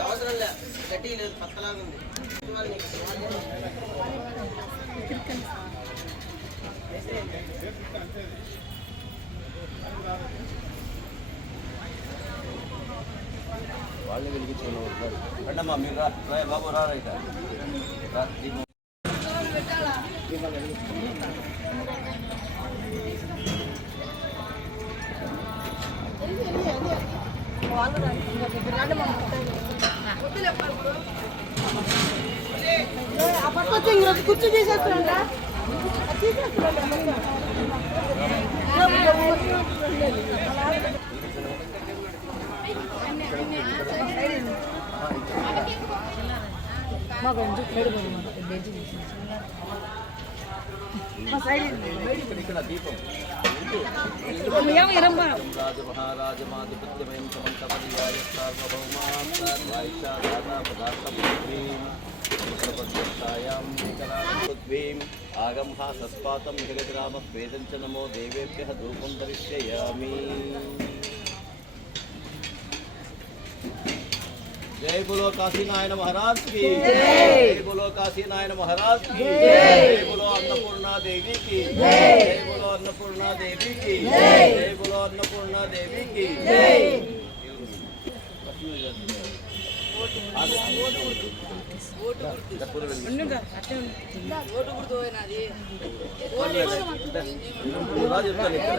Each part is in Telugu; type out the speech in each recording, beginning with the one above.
అవసరం లే గట్టి లేదు పక్కలాగా ఉంది వాళ్ళని వెలిగించుకున్న రండమ్మా మీరు రా రా బాబు రా రైట్ రా దీపం అప్పటికొచ్చి ఈరోజు కుర్చీ తీసేస్తున్నాడా ఇక్కడ ఇక్కడ దీపం రాజమహారాజమాధిపత్యమయం సమంతపర్యాయ సార్వభౌమాం పదార్థం పృథ్వీం పృథ్వీం ఆగం సస్పాతం జగద్రామ స్వేదం చ నమో దేవేభ్య ధూపం దరిష్యయామి जय बोलो काशी नारायण महाराज की जय बोलो काशी नारायण महाराज की जय बोलो अन्नपूर्णा देवी की जय बोलो अन्नपूर्णा देवी की जय बोलो अन्नपूर्णा देवी की जय చెప్తాను ఇక్కడ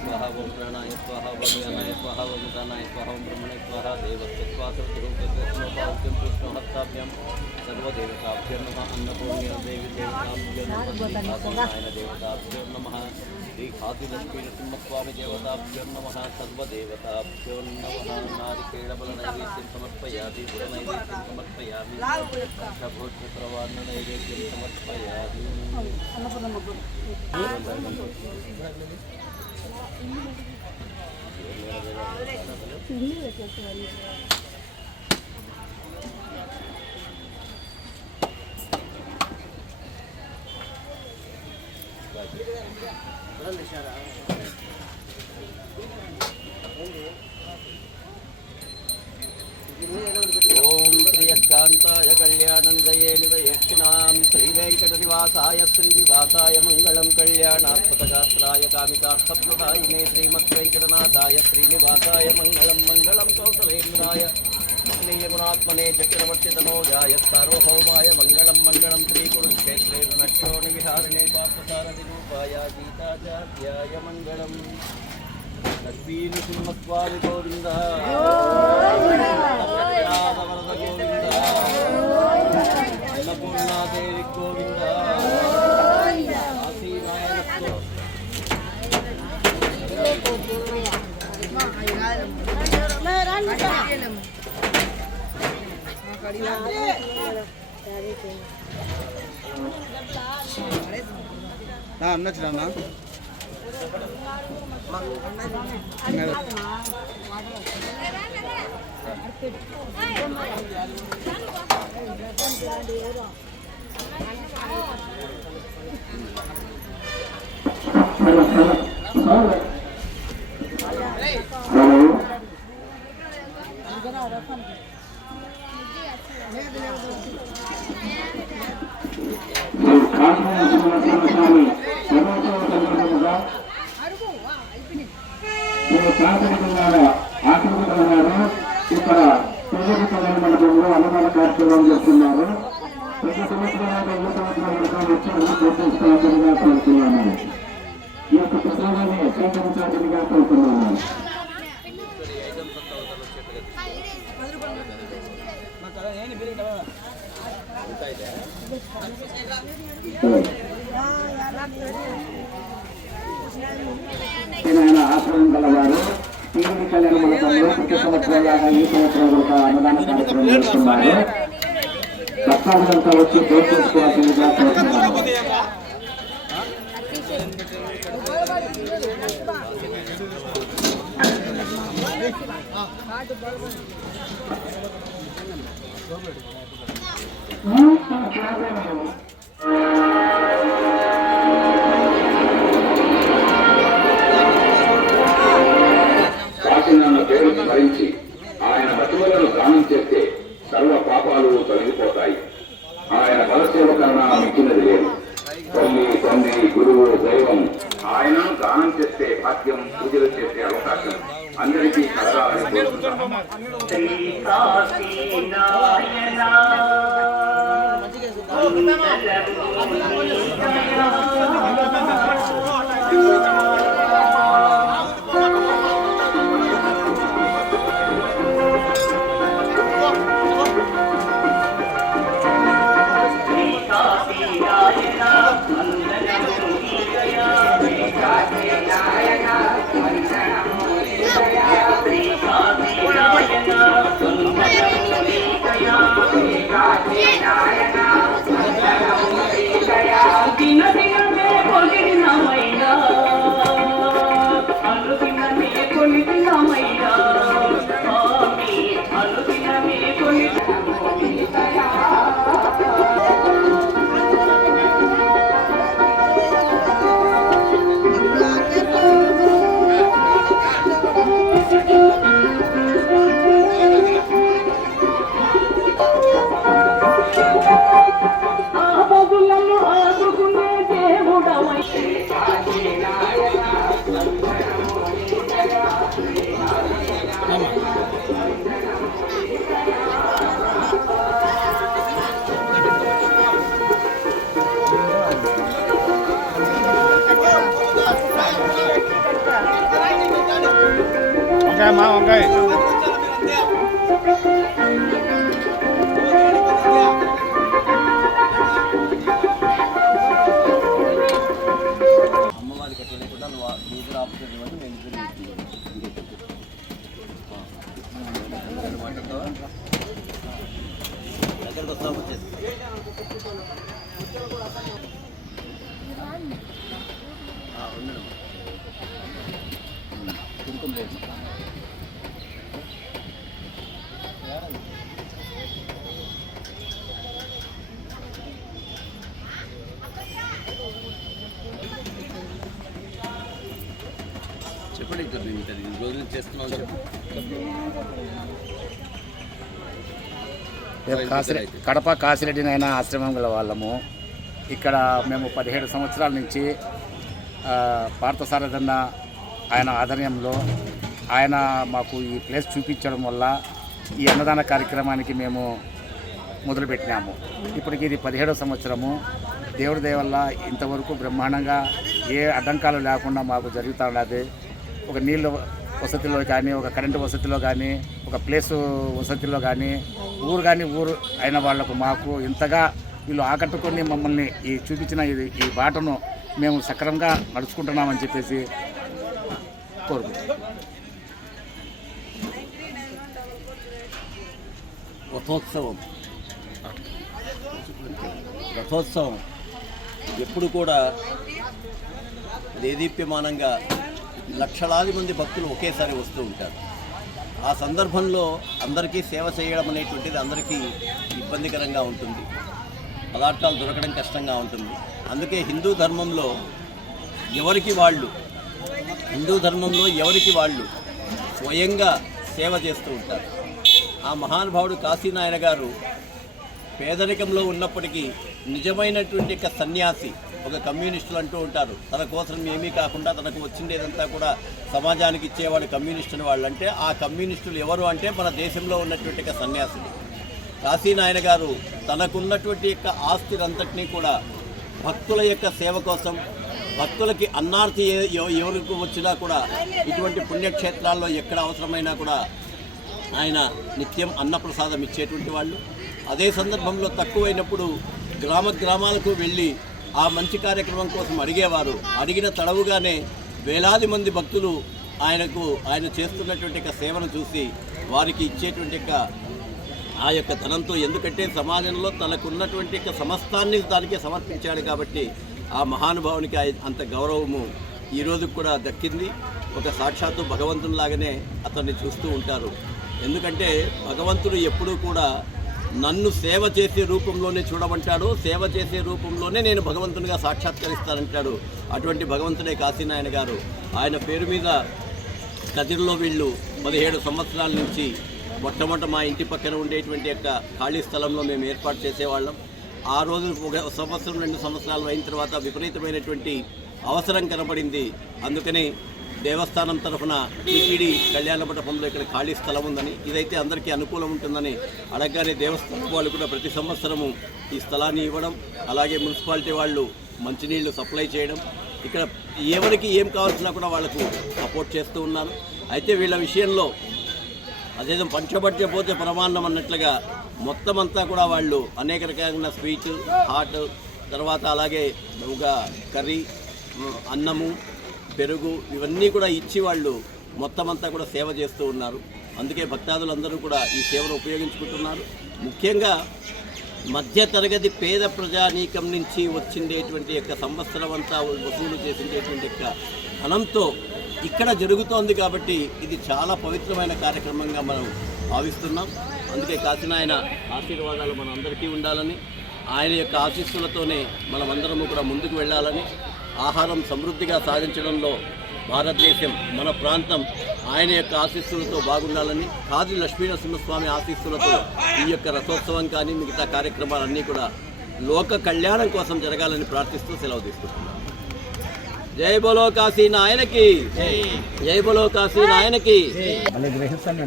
स्वाहा ओम प्राणाय स्वाहा ओम ज्ञानाय स्वाहा ओम दानाय स्वाहा ओम ब्रह्मणे स्वाहा देवस्वासौक्यं कृष्णहस्ताभ्यां सर्वदेवताभ्यो नमः अन्नपूर्णे देवी, देवताभ्यो नमः देवताभ्यो नमः श्रीखातिलक्ष्मीनृसिंहस्वामी देवताभ्यो नमः, सर्वदेवताभ्यो नमः नारिकेळबलनैवेद्यं समर्पयामि गुरुनैवेद्यं समर्पयामि शभोष्यप्रवान्नैवेद्यं समर्पयामि। Gracias. శ్రీయకాంతాయ కళ్యాణందయే నివయక్షిణాం శ్రీవేంకటనివాసాయ శ్రీనివాసాయ మంగళం కళ్యాణాత్మకగాత్రాయ కామితార్థప్రదాయినే శ్రీమద్వేంకటనాథాయ శ్రీనివాసాయ మంగళం మంగళం కౌసలేంద్రాయ మహనీయగుణాత్మనే చక్రవర్తితనోజాయ సార్వభౌమాయ మంగళం మంగళం శ్రీకురుక్షేత్రే నక్షోణి విహారిణే పార్థసారథి రూపాయ గీతాచార్యాయ మంగళం లక్ష్మీనృసింహస్వామి గోవింద అన్నచ్చునా నేను ప్రాథమికంగా ఆక్రమితున్నారు ఇక్కడ పూర్వీకమైన మండలంలో అన్నదాన కార్యక్రమం చేస్తున్నారు. ప్రతి సంవత్సరం ఈ సంవత్సరం వచ్చి ప్రోత్సహిస్తున్నట్టుగా కోరుతున్నాను ఈ యొక్క ప్రసాదాన్ని స్వీకరించాల్సిందిగా కోరుతున్నాను. అనుభవం గలవారు టీవీ కళ్యాణ మండపంలో ప్రతి సంవత్సరం లాగా ఈ సంవత్సరం కూడా అన్నదాన కార్యక్రమం చేస్తున్నారు. భక్తాదులంతా వచ్చి భోజనం చేసుకోవాల్సిందిగా కోరుతున్నారు మూడు காட்டினாயனா నేను మా వంకాయ దగ్గరకు వస్తాం వచ్చేసి. కడప కాసిరెడ్డి నాయన ఆశ్రమం గల వాళ్ళము. ఇక్కడ మేము పదిహేడు సంవత్సరాల నుంచి ఆ, పార్థసారథన్న ఆయన ఆధ్వర్యంలో ఆయన మాకు ఈ ప్లేస్ చూపించడం వల్ల ఈ అన్నదాన కార్యక్రమానికి మేము మొదలుపెట్టినాము. ఇప్పటికి ఇది పదిహేడవ సంవత్సరము. దేవుడి దయ వల్ల ఇంతవరకు బ్రహ్మాండంగా ఏ అడ్డంకాలు లేకుండా మాకు జరుగుతూ ఉన్నది. ఒక నీళ్ళ వసతిలో కానీ ఒక కరెంటు వసతిలో కానీ ఒక ప్లేసు వసతిలో కానీ ఊరు కానీ ఊరు అయిన వాళ్ళకు మాకు ఇంతగా వీళ్ళు ఆకట్టుకొని మమ్మల్ని ఈ చూపించిన ఇది ఈ బాటను మేము సక్రమంగా నడుచుకుంటున్నామని చెప్పేసి కోరుకుంటున్నాం. రథోత్సవం. రథోత్సవం. ఎప్పుడు కూడా దేదీప్యమానంగా లక్షలాది మంది భక్తులు ఒకేసారి వస్తూ ఉంటారు. ఆ సందర్భంలో అందరికీ సేవ చేయడం అనేటువంటిది అందరికీ ఇబ్బందికరంగా ఉంటుంది. పదార్థాలు దొరకడం కష్టంగా ఉంటుంది. అందుకే హిందూ ధర్మంలో ఎవరికి వాళ్ళు హిందూ ధర్మంలో ఎవరికి వాళ్ళు స్వయంగా సేవ చేస్తూ ఉంటారు. ఆ మహానుభావుడు కాశీనాయన గారు పేదరికంలో ఉన్నప్పటికీ నిజమైనటువంటి ఒక సన్యాసి ఒక కమ్యూనిస్టులు అంటూ ఉంటారు. తన కోసం ఏమీ కాకుండా తనకు వచ్చిండేదంతా కూడా సమాజానికి ఇచ్చేవాడు కమ్యూనిస్టులు వాళ్ళు అంటే ఆ కమ్యూనిస్టులు ఎవరు అంటే మన దేశంలో ఉన్నటువంటి ఒక సన్యాసులు కాశీనాయన గారు తనకున్నటువంటి యొక్క ఆస్తినంతటినీ కూడా భక్తుల యొక్క సేవ కోసం భక్తులకి అన్నార్థి ఎవరికి వచ్చినా కూడా ఇటువంటి పుణ్యక్షేత్రాల్లో ఎక్కడ అవసరమైనా కూడా ఆయన నిత్యం అన్నప్రసాదం ఇచ్చేటువంటి వాళ్ళు. అదే సందర్భంలో తక్కువైనప్పుడు గ్రామ గ్రామాలకు వెళ్ళి ఆ మంచి కార్యక్రమం కోసం అడిగేవారు. అడిగిన తడవుగానే వేలాది మంది భక్తులు ఆయనకు ఆయన చేస్తున్నటువంటి సేవను చూసి వారికి ఇచ్చేటువంటి ఆ యొక్క ధనంతో ఎందుకంటే సమాజంలో తనకున్నటువంటి యొక్క సమస్తాన్ని దానికి సమర్పించాడు కాబట్టి ఆ మహానుభావునికి అంత గౌరవము ఈ కూడా దక్కింది. ఒక సాక్షాత్తు భగవంతునిలాగానే అతన్ని చూస్తూ ఉంటారు. ఎందుకంటే భగవంతుడు ఎప్పుడూ కూడా నన్ను సేవ చేసే రూపంలోనే చూడమంటాడు సేవ చేసే రూపంలోనే నేను భగవంతునిగా సాక్షాత్కరిస్తానంటాడు. అటువంటి భగవంతుడే కాశీనాయన గారు. ఆయన పేరు మీద కదిరిలో వీళ్ళు పదిహేడు సంవత్సరాల నుంచి మొట్టమొదట మా ఇంటి పక్కన ఉండేటువంటి యొక్క ఖాళీ స్థలంలో మేము ఏర్పాటు చేసేవాళ్ళం. ఆ రోజు ఒక సంవత్సరం రెండు సంవత్సరాలు అయిన తర్వాత విపరీతమైనటువంటి అవసరం కనబడింది. అందుకని దేవస్థానం తరఫున టీటీడీ కళ్యాణ మండపంలో ఇక్కడ ఖాళీ స్థలం ఉందని ఇదైతే అందరికీ అనుకూలం ఉంటుందని అడగగానే దేవస్థానం వాళ్ళు కూడా ప్రతి సంవత్సరము ఈ స్థలాన్ని ఇవ్వడం అలాగే మున్సిపాలిటీ వాళ్ళు మంచినీళ్ళు సప్లై చేయడం ఇక్కడ ఎవరికి ఏం కావాల్సినా కూడా వాళ్ళకు సపోర్ట్ చేస్తూ ఉన్నారు. అయితే వీళ్ళ విషయంలో అదేదో పంచబట్టే పోతే ప్రమాణం అన్నట్లుగా మొత్తం అంతా కూడా వాళ్ళు అనేక రకాలైన స్వీట్ హాట్ తర్వాత అలాగే ఒక కర్రీ అన్నము పెరుగు ఇవన్నీ కూడా ఇచ్చి వాళ్ళు మొత్తం అంతా కూడా సేవ చేస్తూ ఉన్నారు. అందుకే భక్తాదులందరూ కూడా ఈ సేవను ఉపయోగించుకుంటున్నారు. ముఖ్యంగా మధ్య తరగతి పేద ప్రజానీకం నుంచి వచ్చిండేటువంటి యొక్క సంవత్సరం అంతా వసూలు చేసిండేటువంటి యొక్క ధనంతో ఇక్కడ జరుగుతోంది కాబట్టి ఇది చాలా పవిత్రమైన కార్యక్రమంగా మనం భావిస్తున్నాం. అందుకే కాశీనాయన ఆశీర్వాదాలు మనందరికీ ఉండాలని ఆయన యొక్క ఆశీస్సులతోనే మనమందరము కూడా ముందుకు వెళ్ళాలని ఆహారం సమృద్ధిగా సాధించడంలో భారతదేశం మన ప్రాంతం ఆయన యొక్క ఆశీస్సులతో బాగుండాలని కాది లక్ష్మీనరసింహస్వామి ఆశీస్సులతో ఈ యొక్క రథోత్సవం కానీ మిగతా కార్యక్రమాలన్నీ కూడా లోక కళ్యాణం కోసం జరగాలని ప్రార్థిస్తూ సెలవు తీసుకుంటున్నాను జై బోలో కాశీ నాయనకి! జై బోలో కాశీ నాయనకి! గ్రహిస్తాను